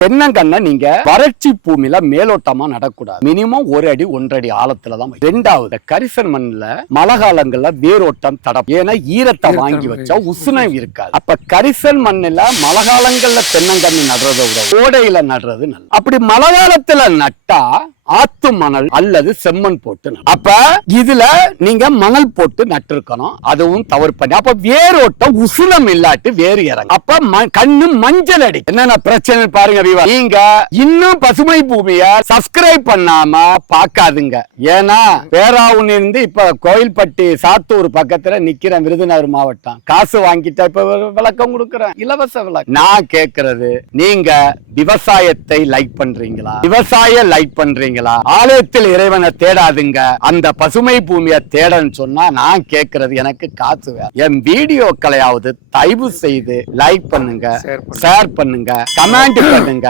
தென்னங்கண்ணை நீங்க வறட்சி பூமியில மேலோட்டமா நடக்கூடாது. மினிமம் ஒரு அடி ஒன்றரை அடி ஆழத்துல தான் வை. ரெண்டாவது கரிசல் மண்ணுல மழை காலங்கள்ல வேரோட்டம் தடம். ஏன்னா ஈரத்தை வாங்கி வச்சா உஷ்ணம் இருக்காது. அப்ப கரிசல் மண்ணுல மழை காலங்கள்ல தென்னங்கண்ணு நடுறதை விட கோடையில நடுறது நல்லது. அப்படி மழை காலத்துல நட்டா ஆத்து மணல் அல்லது செம்மண் போட்டு அப்ப இதுல நீங்க மணல் போட்டு நட்டிருக்கணும். அதுவும் தவறு பண்ணி. அப்ப வேரோட்டம் உசுலம் இல்லாட்டு வேறு இறங்கும். அப்ப ம- கண்ணு மஞ்சள் அடி என்னென்ன பிரச்சனை பாருங்க விவா. நீங்க இன்னும் பசுமை பூமிய சப்ஸ்கிரைப் பண்ணாம பாக்காதுங்க ஏன்னா பேராவுன்னு இருந்து இப்ப கோயில்பட்டி சாத்தூர் பக்கத்துல நிக்கிறேன் விருதுநகர் மாவட்டம். காசு வாங்கிட்டா இப்ப விளக்கம் கொடுக்கறேன். இலவச விளக்கம். நான் கேக்குறது நீங்க விவசாயத்தை லைக் பண்றீங்களா? விவசாய லைக் பண்றீங்களா? ஆலயத்தில் இறைவனை தேடாதுங்க. அந்த பசுமை பூமியை தேடன்னு சொன்னா நான் கேக்குறது எனக்கு காசு என் வீடியோக்களையாவது தயவு செய்து லைக் பண்ணுங்க. ஷேர் பண்ணுங்க. கமெண்ட் பண்ணுங்க.